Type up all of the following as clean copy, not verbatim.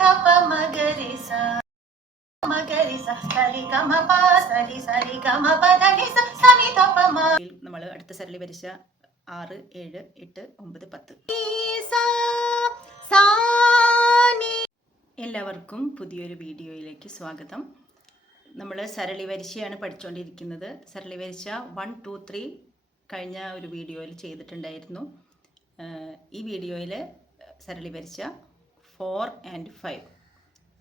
ധപ മഗരി സ മഗരി സ സരി ഗമ പ സരി സരി ഗമ പ ധനി സ സനി ധപ മ. നമ്മൾ അടുത്ത സരളി വരിച്ച 6, 7, 8, 9, 10. എല്ലാവർക്കും പുതിയൊരു വീഡിയോയിലേക്ക് സ്വാഗതം. നമ്മൾ സരളി വരിശയാണ് പഠിച്ചുകൊണ്ടിരിക്കുന്നത്. സരളി വരിശ 1, 2, 3 കഴിഞ്ഞ ഒരു വീഡിയോയിൽ ചെയ്തിട്ടുണ്ടായിരുന്നു. ഈ വീഡിയോയിൽ സരളി വരിശ 4 and 5,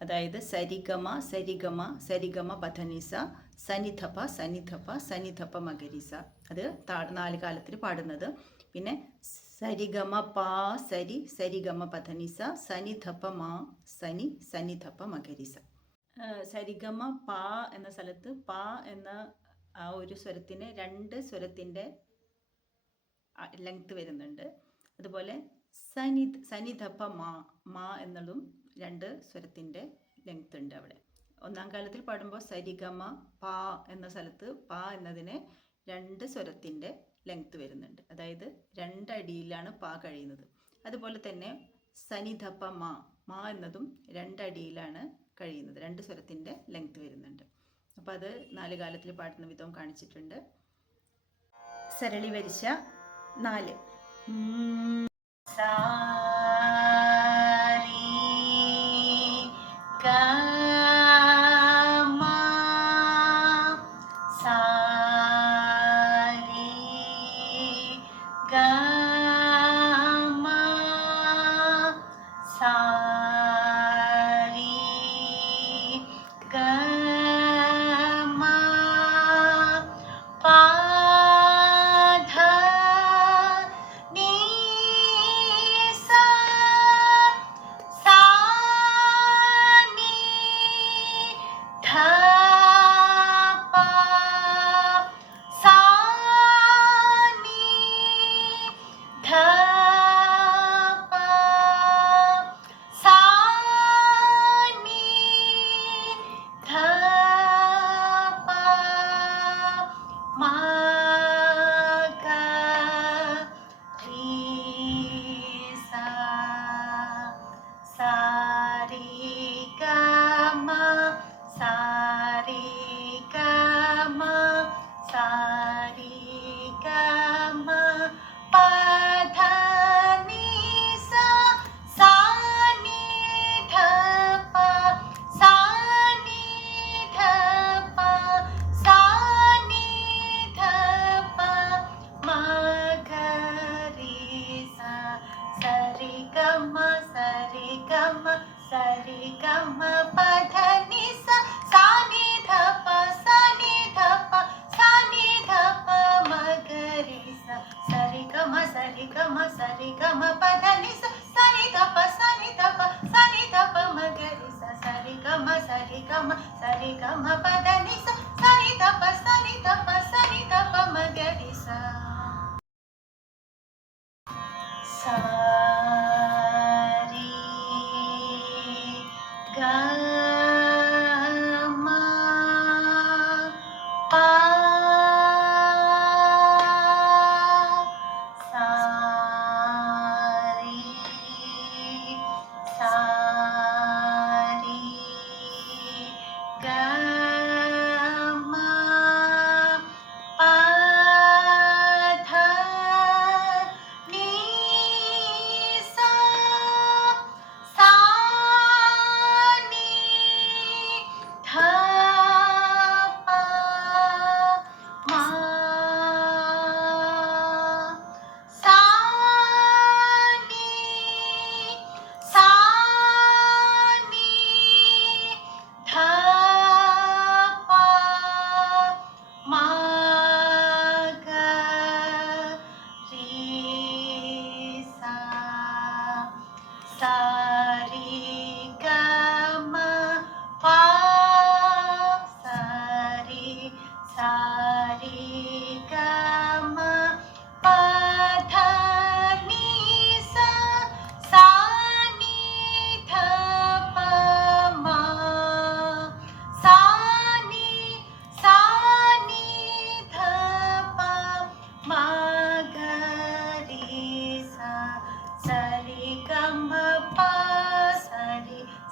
അതായത് സരിഗമ സരിഗമ സരിഗമ പധനിസ സനിധപ സനിധപ സനിധപ മഗരിസ, അത് 4 കാലത്തിൽ പാടുന്നത്. പിന്നെ സരിഗമ പ സരി സരിഗമ പധനിസ സനിധപ മ സനി സനിധപ മഗരിസ. സരിഗമ പ എന്ന സ്ഥലത്ത് പ എന്ന ആ ഒരു സ്വരത്തിന് 2 സ്വരത്തിൻ്റെ ലെങ്ത് വരുന്നുണ്ട്. അതുപോലെ സനിധപ മ എന്നുള്ളതും 2 സ്വരത്തിൻ്റെ ലെങ്ത് ഉണ്ട് അവിടെ. 1-ാം കാലത്തിൽ പാടുമ്പോൾ സരിഗമ പ എന്ന സ്ഥലത്ത് പ എന്നതിന് 2 സ്വരത്തിൻ്റെ ലെങ്ത് വരുന്നുണ്ട്, അതായത് 2 അടിയിലാണ് പ കഴിയുന്നത്. അതുപോലെ തന്നെ സനിധപ മ എന്നതും 2 അടിയിലാണ് കഴിയുന്നത്, 2 സ്വരത്തിൻ്റെ ലെങ്ത് വരുന്നുണ്ട്. അപ്പോൾ അത് 4 കാലത്തിൽ പാടുന്ന വിധവും കാണിച്ചിട്ടുണ്ട്. സരളി വരിശ 4.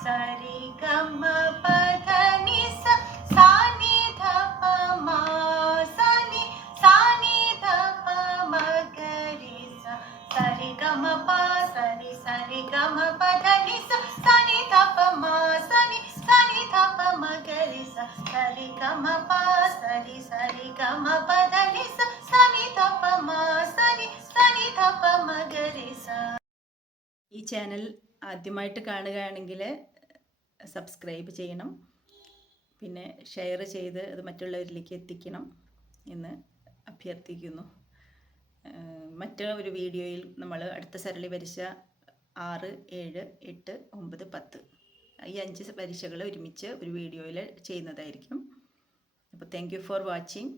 സരി ഗമ പധ നി സ സാ നി ധ പ മ സനി സാ നി ധ പ മ ഗ രി സ സരി ഗമ പ സരി സരി ഗമ പധ നി സ സാ നി ധ പ മ സനി സാ നി ധ പ മ ഗ രി സ സരി ഗമ പ സരി സരി ഗമ പധ നി സ സാ നി ധ പ മ സനി സാ നി ധ പ മ ഗ രി സ. ഈ ചാനൽ ആദ്യമായിട്ട് കാണുകയാണെങ്കിൽ സബ്സ്ക്രൈബ് ചെയ്യണം, പിന്നെ ഷെയർ ചെയ്ത് അത് മറ്റുള്ളവരിലേക്ക് എത്തിക്കണം എന്ന് അഭ്യർത്ഥിക്കുന്നു. മറ്റൊരു വീഡിയോയിൽ നമ്മൾ അടുത്ത സരളി പരീക്ഷ 6, 7, 8, 9, 10 ഈ 5 പരീക്ഷകൾ ഒരുമിച്ച് ഒരു വീഡിയോയിൽ ചെയ്യുന്നതായിരിക്കും. അപ്പോൾ താങ്ക് യു ഫോർ വാച്ചിങ്.